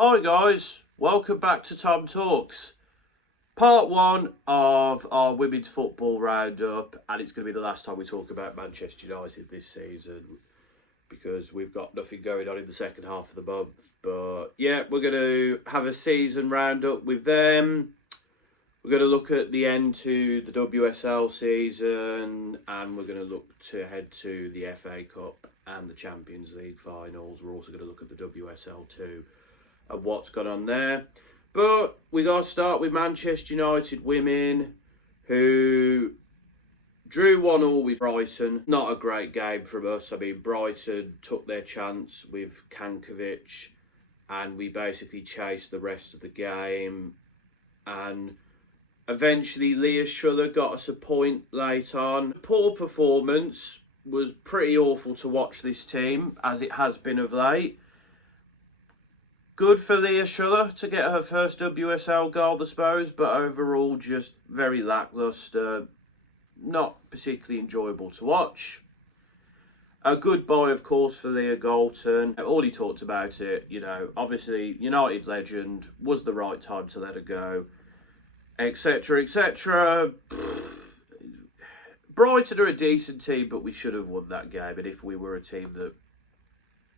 Hi guys, welcome back to TomTalks. Part one of our women's football roundup, and it's going to be the last time we talk about Manchester United this season because we've got nothing going on in the second half of the month. But yeah, we're going to have a season roundup with them. We're going to look at the end to the WSL season, and we're going to look to head to the FA Cup and the Champions League finals. We're also going to look at the WSL too and what's gone on there. But we got to start with Manchester United women, who drew 1-1 with Brighton. Not a great game from us. I mean, Brighton took their chance with Kankovic, and we basically chased the rest of the game. And eventually, Leah Schuller got us a point late on. Poor performance. Was pretty awful to watch this team, as it has been of late. Good for Leah Schuller to get her first WSL goal, I suppose, but overall just very lacklustre, not particularly enjoyable to watch. A good buy, of course, for Leah Galton. Already talked about it, obviously United legend, was the right time to let her go, etc, etc. Brighton are a decent team, but we should have won that game, and if we were a team that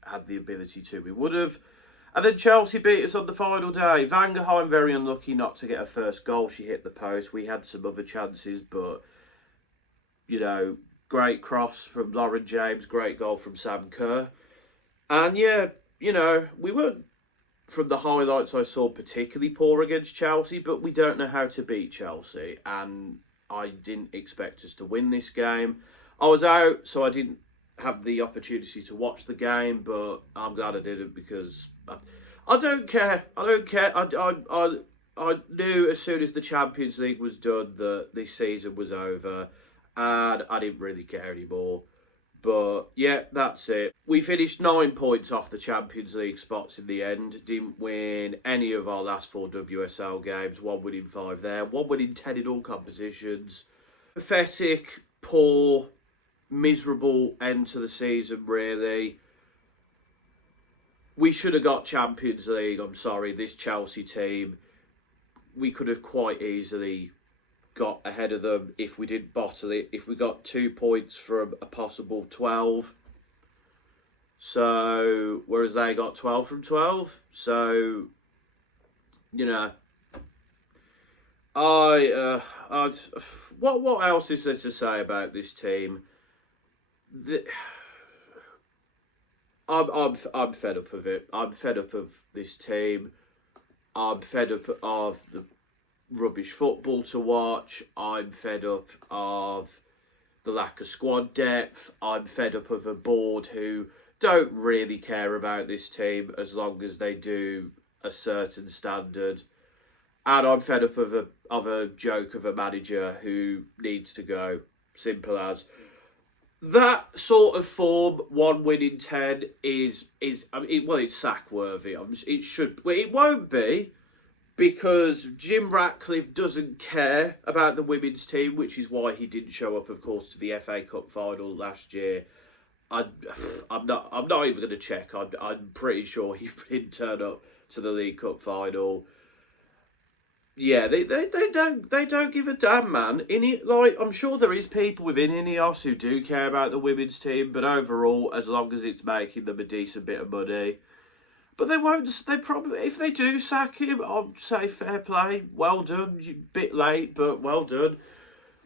had the ability to, we would have. And then Chelsea beat us on the final day. Vangerheim very unlucky not to get her first goal. She hit the post. We had some other chances, but, great cross from Lauren James, great goal from Sam Kerr. And yeah, we weren't, from the highlights I saw, particularly poor against Chelsea, but we don't know how to beat Chelsea. And I didn't expect us to win this game. I was out, so I didn't have the opportunity to watch the game, but I'm glad I didn't, because I don't care. I knew as soon as the Champions League was done that this season was over, and I didn't really care anymore. But yeah, that's it. We finished 9 points off the Champions League spots in the end. Didn't win any of our last 4 WSL games. 1 win in 5 there. 1 win in 10 in all competitions. Pathetic, poor, miserable end to the season, really. We should have got Champions League. I'm sorry, this Chelsea team, we could have quite easily got ahead of them if we didn't bottle it. If we got 2 points from a possible 12. So, whereas they got 12 from 12. So, what else is there to say about this team? I'm fed up of it. I'm fed up of this team. I'm fed up of the rubbish football to watch. I'm fed up of the lack of squad depth. I'm fed up of a board who don't really care about this team as long as they do a certain standard. And I'm fed up of a joke of a manager who needs to go. Simple as. That sort of form, 1 win in 10, is it's sack worthy. It should, but it won't be, because Jim Ratcliffe doesn't care about the women's team, which is why he didn't show up, of course, to the FA Cup final last year. I'm not even going to check. I'm pretty sure he didn't turn up to the League Cup final. Yeah, they don't give a damn, man. I'm sure there is people within Ineos who do care about the women's team, but overall, as long as it's making them a decent bit of money. But they won't. They probably, if they do sack him, I'll say fair play, well done. Bit late, but well done.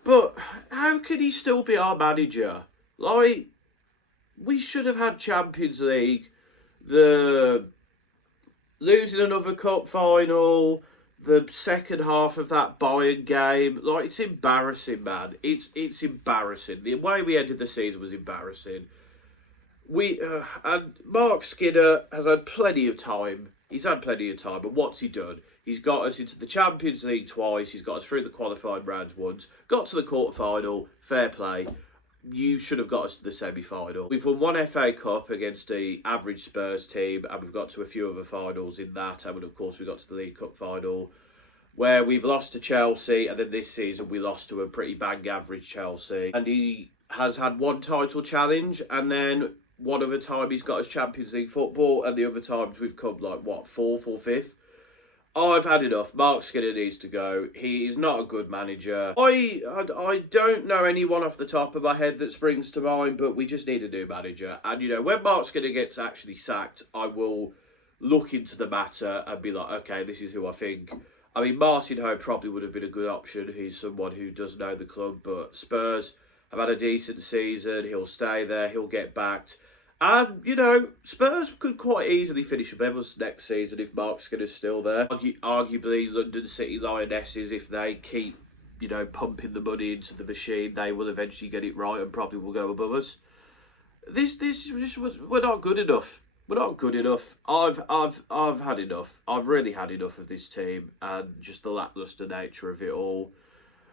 But how can he still be our manager? We should have had Champions League, the losing another cup final, the second half of that Bayern game. It's embarrassing, man. It's embarrassing. The way we ended the season was embarrassing. And Mark Skinner has had plenty of time. He's had plenty of time, but what's he done? He's got us into the Champions League twice. He's got us through the qualifying rounds once. Got to the quarter-final. Fair play. You should have got us to the semi-final. We've won 1 FA Cup against the average Spurs team, and we've got to a few other finals in that. And of course, we got to the League Cup final, where we've lost to Chelsea, and then this season we lost to a pretty bang average Chelsea. And he has had 1 title challenge, and then one other time he's got us Champions League football, and the other times we've come like, what, fourth or fifth? I've had enough. Mark Skinner needs to go. He is not a good manager. I don't know anyone off the top of my head that springs to mind, but we just need a new manager. And, you know, when Mark Skinner gets actually sacked, I will look into the matter and be like, okay, this is who I think. I mean, Martin Ho probably would have been a good option. He's someone who does know the club, but Spurs have had a decent season. He'll stay there. He'll get backed. And, you know, Spurs could quite easily finish above us next season if Mark Skinner's still there. Arguably, London City Lionesses, if they keep, you know, pumping the money into the machine, they will eventually get it right and probably will go above us. We're not good enough. We're not good enough. I've had enough. I've really had enough of this team and just the lacklustre nature of it all.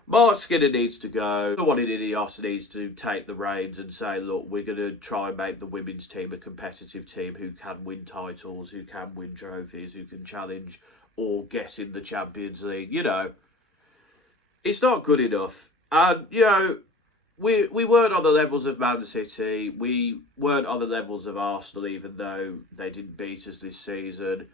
Mark Skinner needs to go. Someone in Ineos needs to take the reins and say, look, we're going to try and make the women's team a competitive team who can win titles, who can win trophies, who can challenge or get in the Champions League. You know, it's not good enough. And, you know, we weren't on the levels of Man City. We weren't on the levels of Arsenal, even though they didn't beat us this season.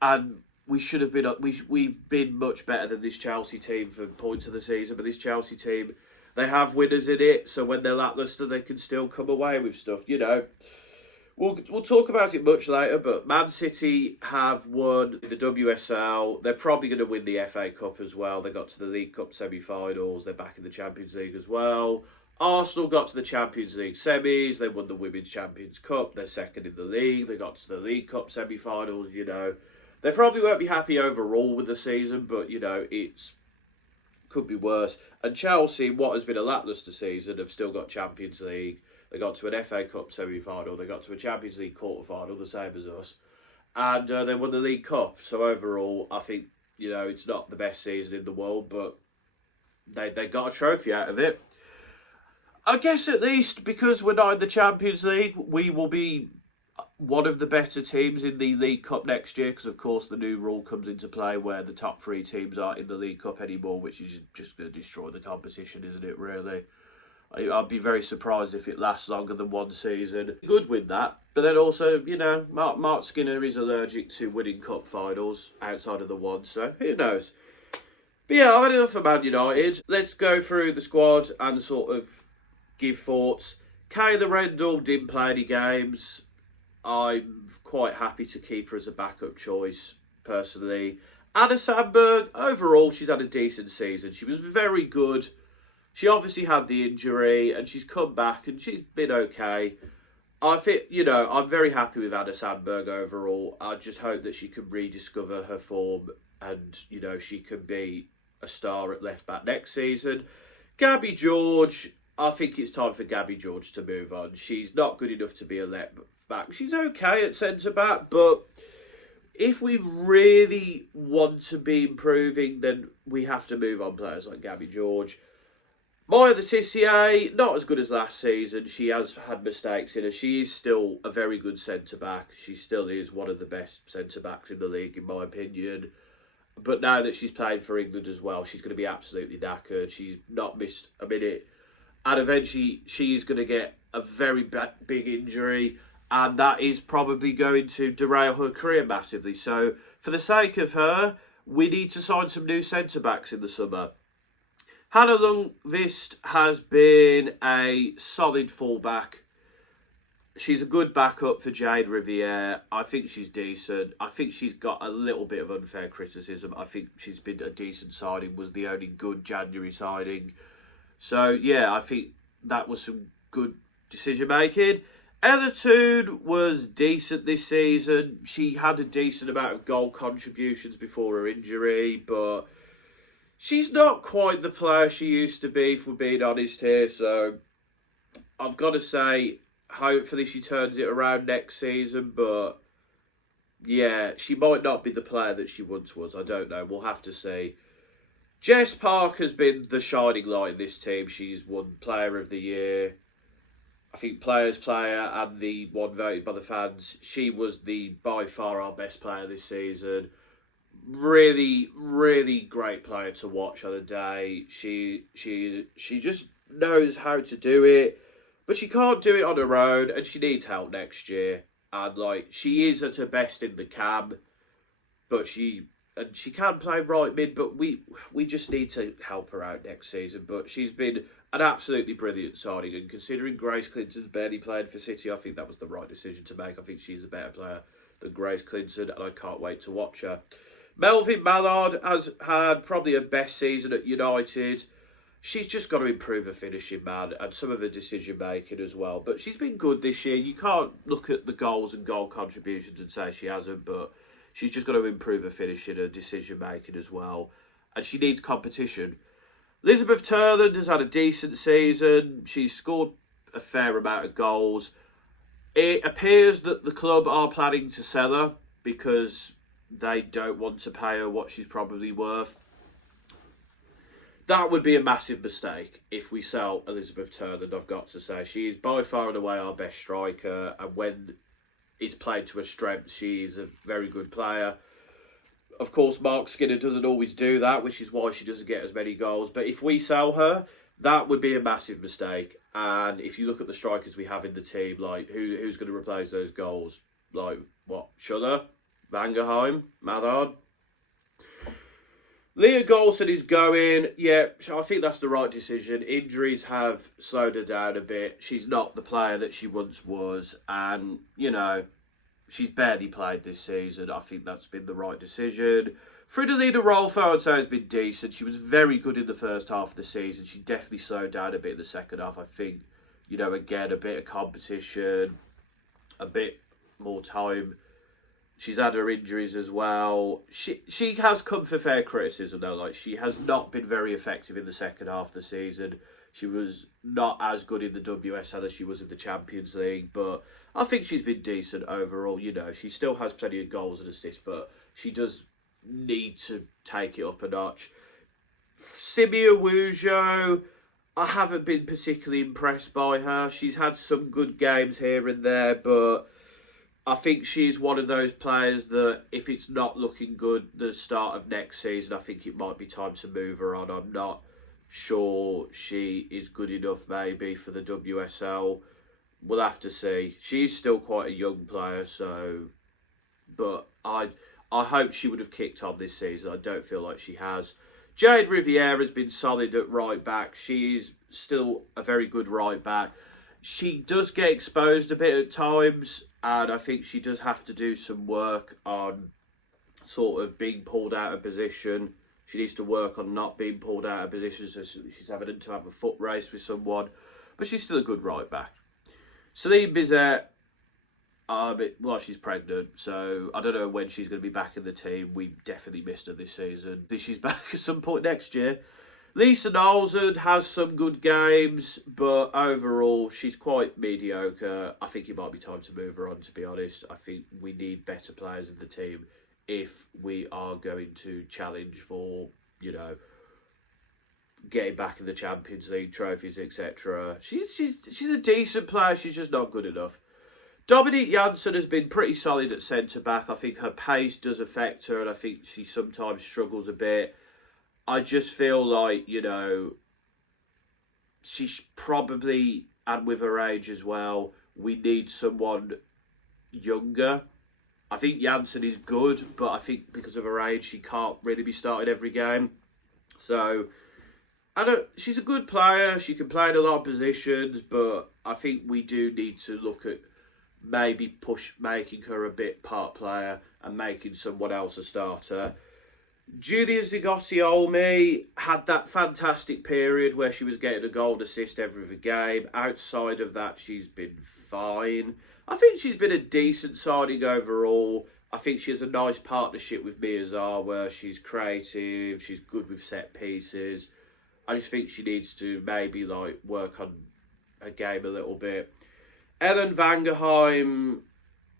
And we should have been. We've been much better than this Chelsea team for points of the season. But this Chelsea team, they have winners in it. So when they're lacklustre, they can still come away with stuff. You know, we'll talk about it much later. But Man City have won the WSL. They're probably going to win the FA Cup as well. They got to the League Cup semi-finals. They're back in the Champions League as well. Arsenal got to the Champions League semis. They won the Women's Champions Cup. They're second in the league. They got to the League Cup semi-finals. You know. They probably won't be happy overall with the season, but, you know, it could be worse. And Chelsea, what has been a lacklustre season, have still got Champions League. They got to an FA Cup semi-final. They got to a Champions League quarter-final, the same as us. And they won the League Cup. So overall, I think, you know, it's not the best season in the world, but they got a trophy out of it. I guess at least because we're not in the Champions League, we will be one of the better teams in the League Cup next year, because of course the new rule comes into play where the top three teams aren't in the League Cup anymore, which is just going to destroy the competition, isn't it, really? I'd be very surprised if it lasts longer than one season. Good with that, but then also, you know, Mark Skinner is allergic to winning cup finals outside of the one, so who knows? But yeah, I've had enough for Man United. Let's go through the squad and sort of give thoughts. Kayla Rendell didn't play any games. I'm quite happy to keep her as a backup choice, personally. Anna Sandberg, overall, she's had a decent season. She was very good. She obviously had the injury, and she's come back, and she's been okay. I think, you know, I'm very happy with Anna Sandberg overall. I just hope that she can rediscover her form, and, you know, she can be a star at left-back next season. Gabby George, I think it's time for Gabby George to move on. She's not good enough to be a left-back. She's okay at centre-back, but if we really want to be improving, then we have to move on players like Gabby George. Maya Letitia, not as good as last season. She has had mistakes in her. She is still a very good centre-back. She still is one of the best centre-backs in the league, in my opinion. But now that she's playing for England as well, she's going to be absolutely knackered. She's not missed a minute. And eventually, she's going to get a very big injury. And that is probably going to derail her career massively. So, for the sake of her, we need to sign some new centre-backs in the summer. Hannah Lundqvist has been a solid fullback. She's a good backup for Jade Riviere. I think she's decent. I think she's got a little bit of unfair criticism. I think she's been a decent signing, was the only good January signing. So, yeah, I think that was some good decision-making. Ella Toone was decent this season. She had a decent amount of goal contributions before her injury, but she's not quite the player she used to be, if we're being honest here. So I've got to say, hopefully she turns it around next season, but yeah, she might not be the player that she once was. I don't know. We'll have to see. Jess Park has been the shining light in this team. She's won Player of the Year, I think Players Player, and the one voted by the fans. She was by far our best player this season. Really, really great player to watch on a day. She just knows how to do it. But she can't do it on her own, and she needs help next year. And like she is at her best in the cam, but she can play right mid. But we just need to help her out next season. But she's been an absolutely brilliant signing, and considering Grace Clinton's barely played for City, I think that was the right decision to make. I think she's a better player than Grace Clinton, and I can't wait to watch her. Melvin Mallard has had probably her best season at United. She's just got to improve her finishing, man, and some of her decision making as well. But she's been good this year. You can't look at the goals and goal contributions and say she hasn't, but she's just got to improve her finishing, her decision making as well. And she needs competition. Elizabeth Turland has had a decent season. She's scored a fair amount of goals. It appears that the club are planning to sell her because they don't want to pay her what she's probably worth. That would be a massive mistake if we sell Elizabeth Turland, I've got to say. She is by far and away our best striker, and when it's played to her strengths, she's a very good player. Of course, Mark Skinner doesn't always do that, which is why she doesn't get as many goals. But if we sell her, that would be a massive mistake. And if you look at the strikers we have in the team, like who's going to replace those goals? Like what? Schuller, Vangerheim, Mallard. Leah Golson is going. Yeah, I think that's the right decision. Injuries have slowed her down a bit. She's not the player that she once was. And, you know, she's barely played this season. I think that's been the right decision. Fridolina Rolfo, I'd say, has been decent. She was very good in the first half of the season. She definitely slowed down a bit in the second half. I think, you know, again, a bit of competition, a bit more time. She's had her injuries as well. She has come for fair criticism, though. Like, she has not been very effective in the second half of the season. She was not as good in the WSL as she was in the Champions League, but I think she's been decent overall. You know, she still has plenty of goals and assists, but she does need to take it up a notch. Simia Wujo, I haven't been particularly impressed by her. She's had some good games here and there, but I think she's one of those players that if it's not looking good the start of next season, I think it might be time to move her on. I'm not sure she is good enough maybe for the WSL. We'll have to see. She's still quite a young player, so but I hope she would have kicked on this season. I don't feel like she has. Jade Riviere has been solid at right back. She's still a very good right back. She does get exposed a bit at times, and I think she does have to do some work on sort of being pulled out of position. She needs to work on not being pulled out of position, so she's having to have a foot race with someone. But she's still a good right back. Celine Bizet, well, she's pregnant, so I don't know when she's going to be back in the team. We definitely missed her this season. She's back at some point next year. Lisa Nolsson has some good games, but overall, she's quite mediocre. I think it might be time to move her on, to be honest. I think we need better players in the team if we are going to challenge for, you know, getting back in the Champions League trophies, etc. She's a decent player. She's just not good enough. Dominique Janssen has been pretty solid at centre-back. I think her pace does affect her, and I think she sometimes struggles a bit. I just feel like, you know, she's probably, and with her age as well, we need someone younger. I think Janssen is good, but I think because of her age, she can't really be starting every game. So, she's a good player. She can play in a lot of positions, but I think we do need to look at maybe making her a bit part player and making someone else a starter. Julia Zigossi-Olmi had that fantastic period where she was getting a goal and assist every game. Outside of that, she's been fine. I think she's been a decent signing overall. I think she has a nice partnership with Miyazawa. She's creative. She's good with set pieces. I just think she needs to maybe like work on her game a little bit. Ellen Vangerheim,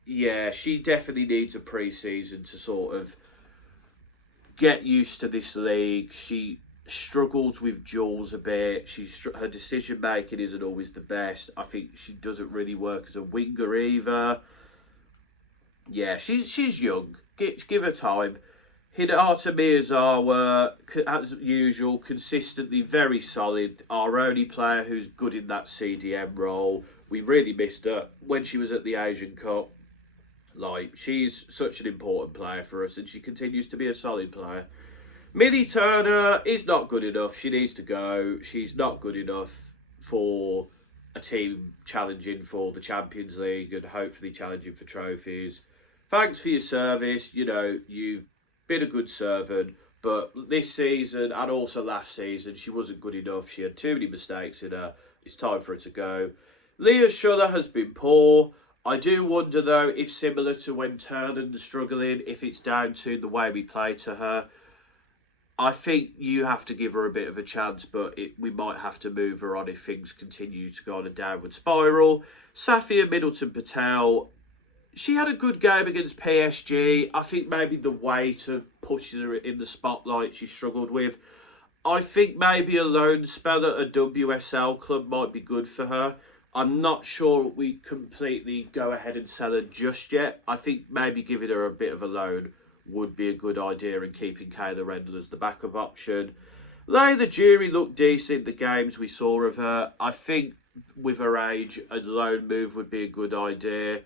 yeah, she definitely needs a pre-season to sort of get used to this league. She struggles with Jules a bit. Her decision making isn't always the best. I think she doesn't really work as a winger either. Yeah, she's young. Give her time. Hinata Miyazawa, as usual, consistently very solid. Our only player who's good in that CDM role. We really missed her when she was at the Asian Cup. Like, she's such an important player for us, and she continues to be a solid player. Millie Turner is not good enough. She needs to go. She's not good enough for a team challenging for the Champions League and hopefully challenging for trophies. Thanks for your service. You know, you've been a good servant, but this season and also last season, she wasn't good enough. She had too many mistakes in her. It's time for her to go. Leah Shuller has been poor. I do wonder, though, if similar to when Turnham's struggling, if it's down to the way we play to her. I think you have to give her a bit of a chance, but we might have to move her on if things continue to go on a downward spiral. Safia Middleton Patel, she had a good game against PSG. I think maybe the weight of pushing her in the spotlight she struggled with. I think maybe a loan spell at a WSL club might be good for her. I'm not sure we completely go ahead and sell her just yet. I think maybe giving her a bit of a loan would be a good idea, and keeping Kayla Rendell as the backup option. Layla Jury looked decent in the games we saw of her. I think with her age, a loan move would be a good idea.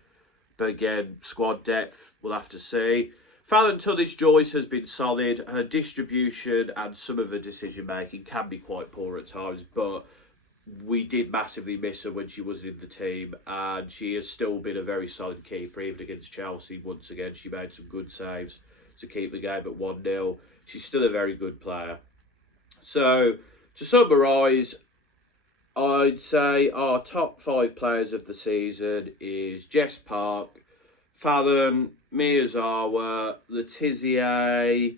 But again, squad depth, we'll have to see. Fallon Tunnage-Joyce has been solid. Her distribution and some of her decision-making can be quite poor at times, but we did massively miss her when she was in the team, and she has still been a very solid keeper, even against Chelsea. Once again, she made some good saves to keep the game at 1-0. She's still a very good player. So, to summarise, I'd say our top 5 players of the season is Jess Park, Fallon, Miyazawa, Letizia,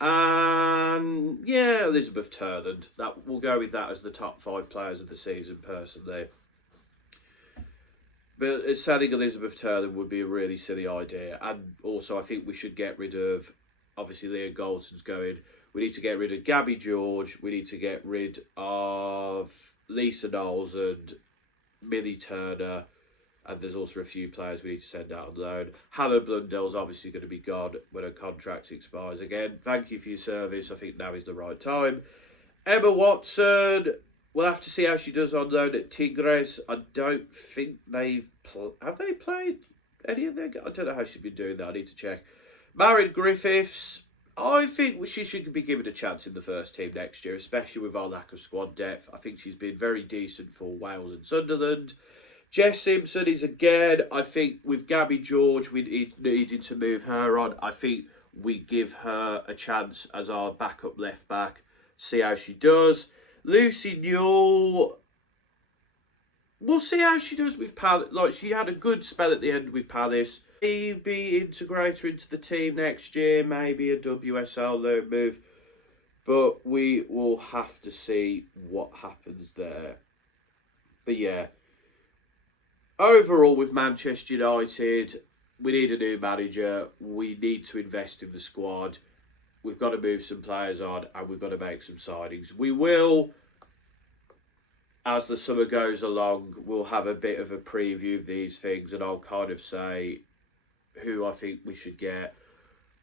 and yeah, Elizabeth Turnham. That we'll go with that as the top 5 players of the season, personally. But selling Elizabeth Turnham would be a really silly idea, and also I think we should get rid of. Obviously, Leah Goldson's going. We need to get rid of Gabby George. We need to get rid of Lisa Knowles and Millie Turner. And there's also a few players we need to send out on loan. Hannah Blundell's obviously going to be gone when her contract expires again. Thank you for your service. I think now is the right time. Emma Watson, we'll have to see how she does on loan at Tigres. I don't think have they played any of their... I don't know how she's been doing that. I need to check. Maren Griffiths, I think she should be given a chance in the first team next year, especially with our lack of squad depth. I think she's been very decent for Wales and Sunderland. Jess Simpson is again, I think with Gabby George, we needed to move her on. I think we give her a chance as our backup left back, see how she does. Lucy Newell, we'll see how she does with Palace. Like, she had a good spell at the end with Palace. Maybe integrate her into the team next year, maybe a WSL loan move. But we will have to see what happens there. But yeah. Overall, with Manchester United, we need a new manager. We need to invest in the squad. We've got to move some players on, and we've got to make some signings. We will, as the summer goes along, we'll have a bit of a preview of these things, and I'll kind of say who I think we should get.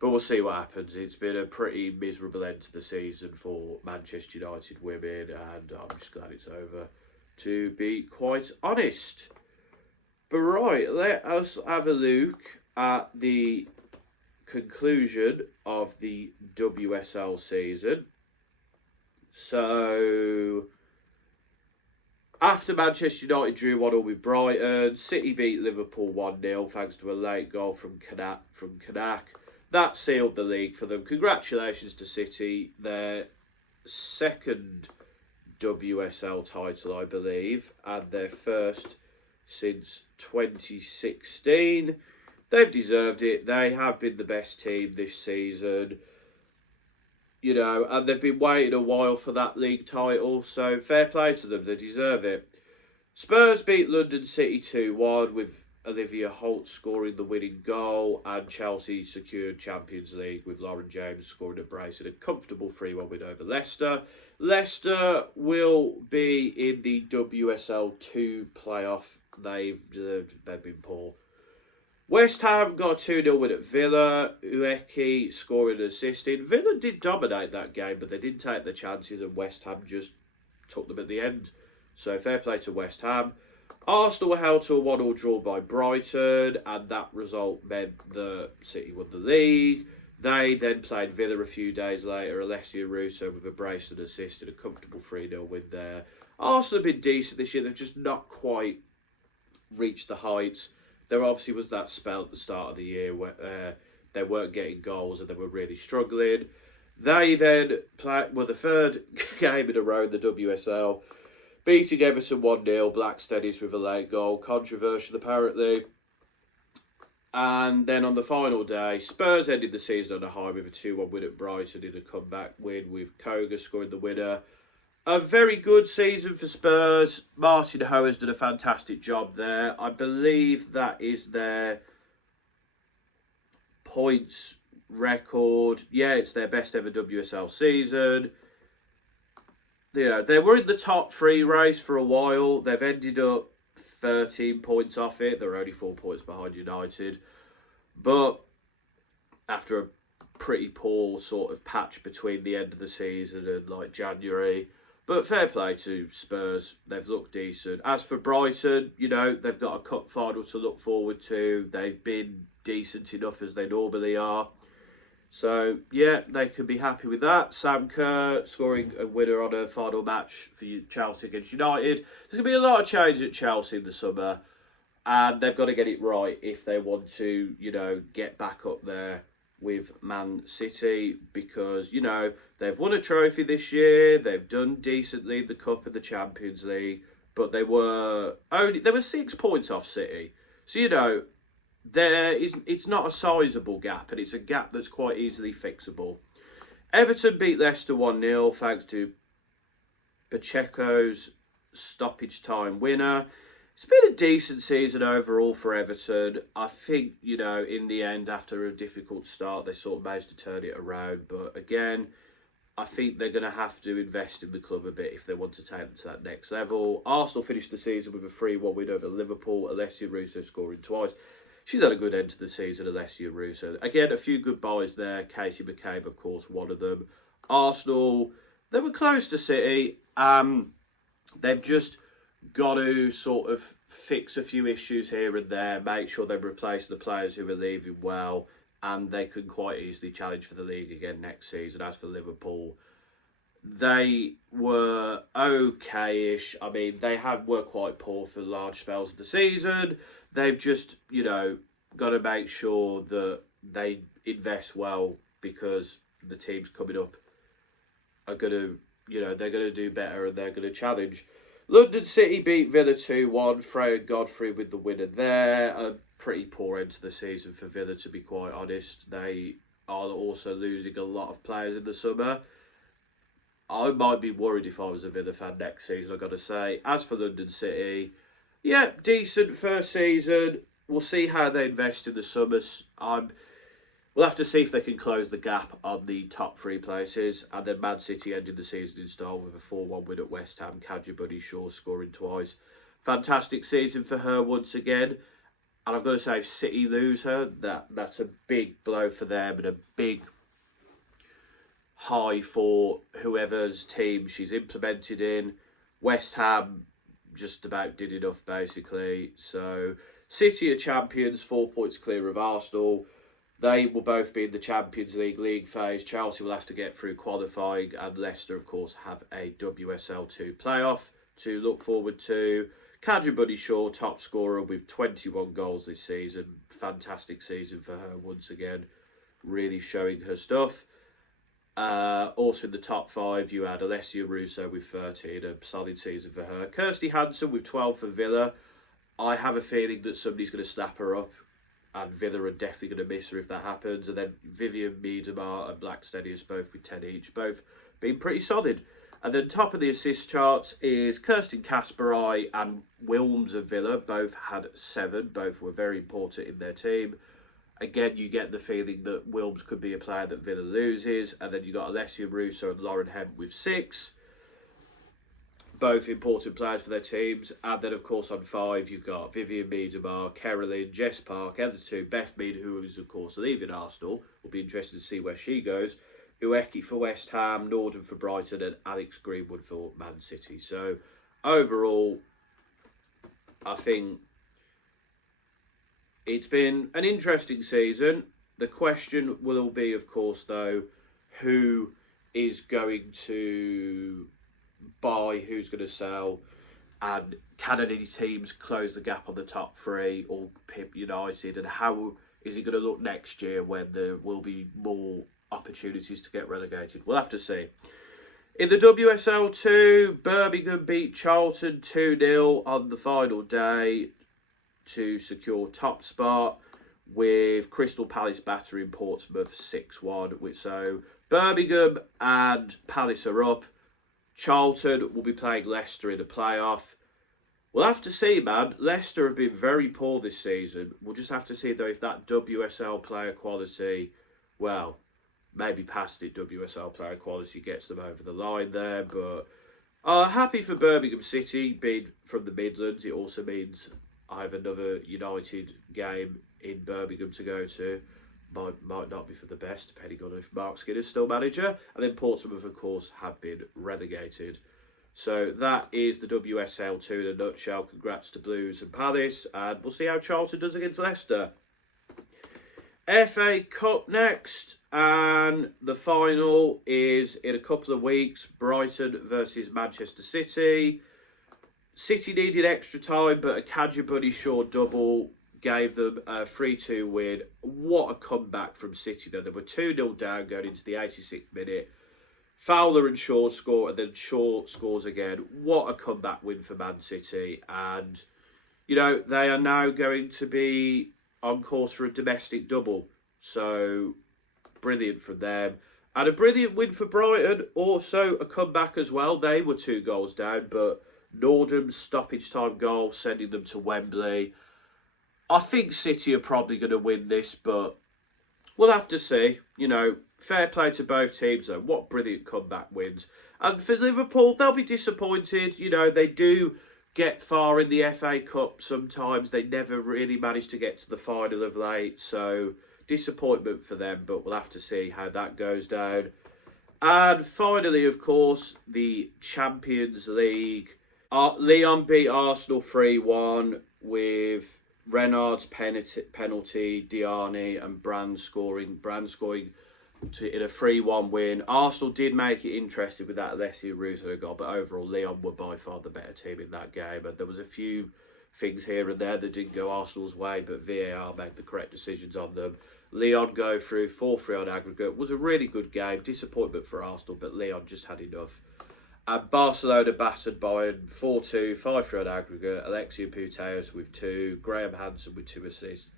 But we'll see what happens. It's been a pretty miserable end to the season for Manchester United women, and I'm just glad it's over, to be quite honest. But right, let us have a look at the conclusion of the WSL season. So, after Manchester United drew 1-1 with Brighton, City beat Liverpool 1-0 thanks to a late goal from Kanak. That sealed the league for them. Congratulations to City, their second WSL title, I believe, and their first since 2016. They've deserved it. They have been the best team this season, you know, and they've been waiting a while for that league title, so fair play to them. They deserve it. Spurs beat London City 2-1 with Olivia Holt scoring the winning goal, and Chelsea secured Champions League with Lauren James scoring a brace and a comfortable 3-1 win over Leicester. Leicester will be in the WSL 2 playoff. They've been poor. West Ham got a 2-0 win at Villa. Ueki scoring and assisting. Villa did dominate that game, but they didn't take the chances, and West Ham just took them at the end. So fair play to West Ham. Arsenal were held to a 1-1 draw by Brighton, and that result meant that City won the league. They then played Villa a few days later. Alessio Russo with a brace and assist and a comfortable 3-0 win there. Arsenal have been decent this year. They've just not quite reached the heights. There obviously was that spell at the start of the year where they weren't getting goals and they were really struggling. They then played, the third game in a row in the WSL, beating Everton 1-0, Blacksteadies with a late goal, controversial apparently. And then on the final day, Spurs ended the season on a high with a 2-1 win at Brighton in a comeback win with Koga scoring the winner. A very good season for Spurs. Martin Ho has done a fantastic job there. I believe that is their points record. Yeah, it's their best ever WSL season. Yeah, they were in the top 3 race for a while. They've ended up 13 points off it. They're only 4 points behind United. But after a pretty poor sort of patch between the end of the season and like January. But fair play to Spurs. They've looked decent. As for Brighton, you know, they've got a cup final to look forward to. They've been decent enough as they normally are. So, yeah, they could be happy with that. Sam Kerr scoring a winner on a final match for Chelsea against United. There's going to be a lot of change at Chelsea in the summer. And they've got to get it right if they want to, you know, get back up there with Man City, because, you know, they've won a trophy this year, they've done decently in the Cup and the Champions League, but they were 6 points off City. So, you know, it's not a sizable gap, and it's a gap that's quite easily fixable. Everton beat Leicester 1-0 thanks to Pacheco's stoppage time winner. It's been a decent season overall for Everton. I think, you know, in the end, after a difficult start, they sort of managed to turn it around. But again, I think they're going to have to invest in the club a bit if they want to take them to that next level. Arsenal finished the season with a 3-1 win over Liverpool. Alessia Russo scoring twice. She's had a good end to the season, Alessia Russo. Again, a few good buys there. Casey McCabe, of course, one of them. Arsenal, they were close to City. They've just got to sort of fix a few issues here and there, make sure they replace the players who are leaving well, and they can quite easily challenge for the league again next season. As for Liverpool, they were okay-ish. I mean, were quite poor for large spells of the season. They've just, you know, got to make sure that they invest well, because the teams coming up are going to, you know, they're going to do better and they're going to challenge. London City beat Villa 2-1. Freya Godfrey with the winner there. A pretty poor end to the season for Villa, to be quite honest. They are also losing a lot of players in the summer. I might be worried if I was a Villa fan next season, I've got to say. As for London City, yeah, decent first season. We'll see how they invest in the summers. We'll have to see if they can close the gap on the top 3 places. And then Man City ended the season in style with a 4-1 win at West Ham. Kadri Buddy Shaw scoring twice. Fantastic season for her once again. And I've got to say, if City lose her, that's a big blow for them and a big high for whoever's team she's implemented in. West Ham just about did enough, basically. So, City are champions, 4 points clear of Arsenal. They will both be in the Champions League phase. Chelsea will have to get through qualifying, and Leicester, of course, have a WSL 2 playoff to look forward to. Kadri Buddy Shaw, top scorer with 21 goals this season. Fantastic season for her once again. Really showing her stuff. Also in the top 5, you had Alessia Russo with 13, a solid season for her. Kirsty Hansen with 12 for Villa. I have a feeling that somebody's going to snap her up, and Villa are definitely going to miss her if that happens. And then Vivian Miedemar and Blacksteadies both with 10 each, both being pretty solid. And then top of the assist charts is Kirsten Kasperai and Wilms of Villa. Both had 7. Both were very important in their team. Again, you get the feeling that Wilms could be a player that Villa loses. And then you got Alessia Russo and Lauren Hemp with 6. both important players for their teams. And then, of course, on 5, you've got Vivian Miedemar, Carolyn, Jess Park, and the 2, Beth Mead, who is, of course, leaving Arsenal. Will be interested to see where she goes. Ueki for West Ham, Norden for Brighton, and Alex Greenwood for Man City. So, overall, I think it's been an interesting season. The question will be, of course, though, who is going to buy, who's going to sell, and can any teams close the gap on the top 3 or pip United, and how is it going to look next year when there will be more opportunities to get relegated? We'll have to see. In the WSL 2, Birmingham beat Charlton 2-0 on the final day to secure top spot, with Crystal Palace battering Portsmouth 6-1. So Birmingham and Palace are up. Charlton will be playing Leicester in the playoff. We'll have to see, man. Leicester have been very poor this season. We'll just have to see, though, if that WSL player quality, well, maybe past it, WSL player quality gets them over the line there. But happy for Birmingham City being from the Midlands. It also means I have another United game in Birmingham to go to. Might not be for the best, depending on if Mark Skinner's still manager. And then Portsmouth, of course, have been relegated. So that is the WSL 2 in a nutshell. Congrats to Blues and Palace. And we'll see how Charlton does against Leicester. FA Cup next. And the final is in a couple of weeks. Brighton versus Manchester City. City needed extra time, but a Kadja Buddy Shaw double gave them a 3-2 win. What a comeback from City, though. They were 2-0 down going into the 86th minute. Fowler and Shaw score, and then Shaw scores again. What a comeback win for Man City. And, you know, they are now going to be on course for a domestic double. So, brilliant for them. And a brilliant win for Brighton. Also, a comeback as well. They were 2 goals down, but Nordham's stoppage time goal sending them to Wembley. I think City are probably going to win this, but we'll have to see. You know, fair play to both teams, though. What brilliant comeback wins. And for Liverpool, they'll be disappointed. You know, they do get far in the FA Cup sometimes. They never really manage to get to the final of late. So, disappointment for them, but we'll have to see how that goes down. And finally, of course, the Champions League. Lyon beat Arsenal 3-1 with Renard's penalty, Diani and Brand scoring in a 3-1 win. Arsenal did make it interesting with that Alessia Russo goal, but overall Lyon were by far the better team in that game. And there was a few things here and there that didn't go Arsenal's way, but VAR made the correct decisions on them. Lyon go through 4-3 on aggregate. It was a really good game. Disappointment for Arsenal, but Lyon just had enough. And Barcelona battered Bayern 4-2, 5-3 on aggregate. Alexia Putellas with 2, Graham Hansen with 2 assists.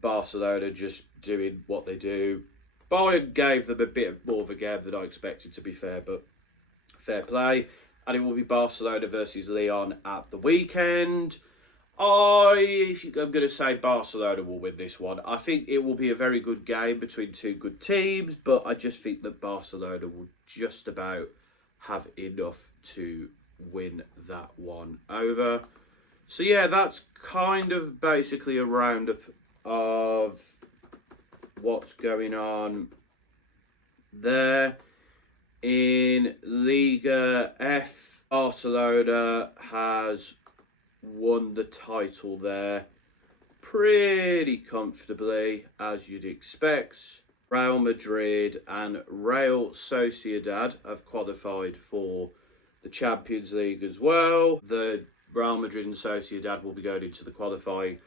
Barcelona just doing what they do. Bayern gave them a bit more of a game than I expected, to be fair, but fair play. And it will be Barcelona versus Lyon at the weekend. I'm going to say Barcelona will win this one. I think it will be a very good game between 2 good teams, but I just think that Barcelona will just about have enough to win that one over. So yeah, that's kind of basically a roundup of what's going on there. In Liga F, Barcelona has won the title there pretty comfortably, as you'd expect. Real Madrid and Real Sociedad have qualified for the Champions League as well. The Real Madrid and Sociedad will be going into the qualifying,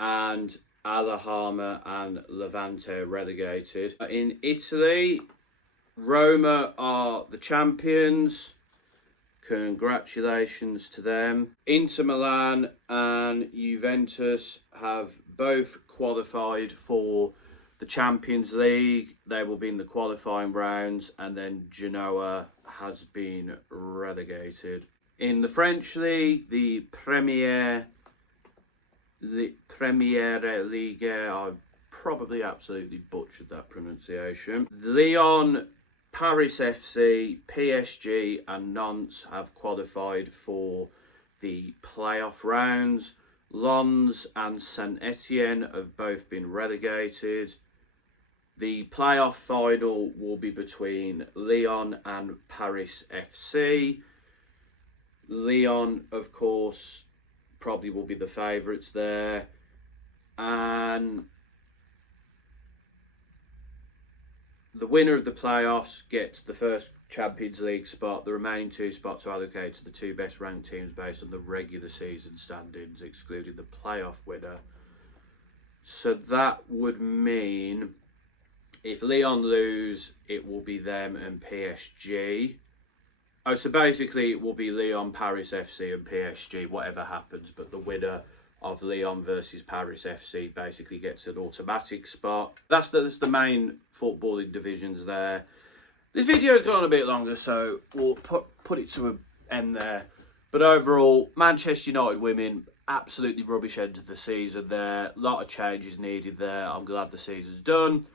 and Alahama and Levante relegated. In Italy, Roma are the champions. Congratulations to them. Inter Milan and Juventus have both qualified for the Champions League. They will be in the qualifying rounds, and then Genoa has been relegated. In the French league, the Première Ligue, I probably absolutely butchered that pronunciation. Lyon Paris FC, PSG and Nantes have qualified for the playoff rounds. Lens and Saint Etienne have both been relegated. The playoff final will be between Lyon and Paris FC. Lyon, of course, probably will be the favourites there. And the winner of the playoffs gets the first Champions League spot. The remaining 2 spots are allocated to the 2 best ranked teams based on the regular season standings, excluding the playoff winner. So that would mean if Lyon lose, it will be them and PSG. Oh, so basically it will be Lyon, Paris FC and PSG, whatever happens. But the winner of Lyon versus Paris FC basically gets an automatic spot. That's the main footballing divisions there. This video's gone on a bit longer, so we'll put it to an end there. But overall, Manchester United women, absolutely rubbish end of the season there. A lot of changes needed there. I'm glad the season's done.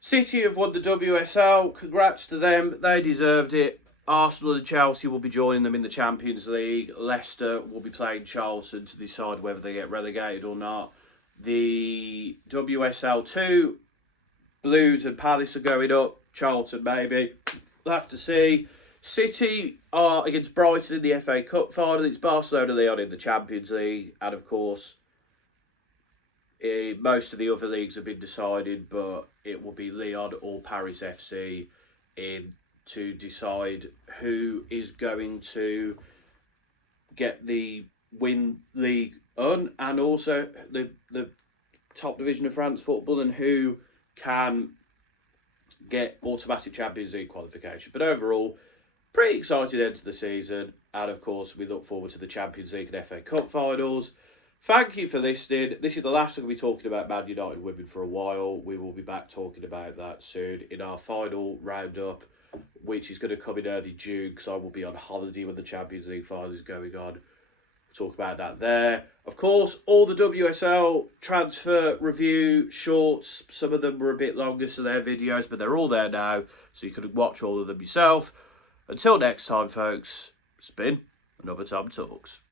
City have won the WSL. Congrats to them. They deserved it. Arsenal and Chelsea will be joining them in the Champions League. Leicester will be playing Charlton to decide whether they get relegated or not. The WSL 2, Blues and Palace are going up. Charlton maybe. We'll have to see. City are against Brighton in the FA Cup final. It's Barcelona Lyon in the Champions League. And of course, most of the other leagues have been decided, but it will be Lyon or Paris FC in to decide who is going to get the win league on, and also the top division of France football, and who can get automatic Champions League qualification. But overall, pretty excited end to the season, and of course we look forward to the Champions League and FA Cup finals. Thank you for listening. This is the last we'll be talking about Man United women for a while. We will be back talking about that soon in our final roundup, which is going to come in early June because I will be on holiday when the Champions League final is going on. We'll talk about that there. Of course, all the WSL transfer review shorts, some of them were a bit longer, so they're videos, but they're all there now, so you can watch all of them yourself. Until next time, folks, it's been another TomTalks.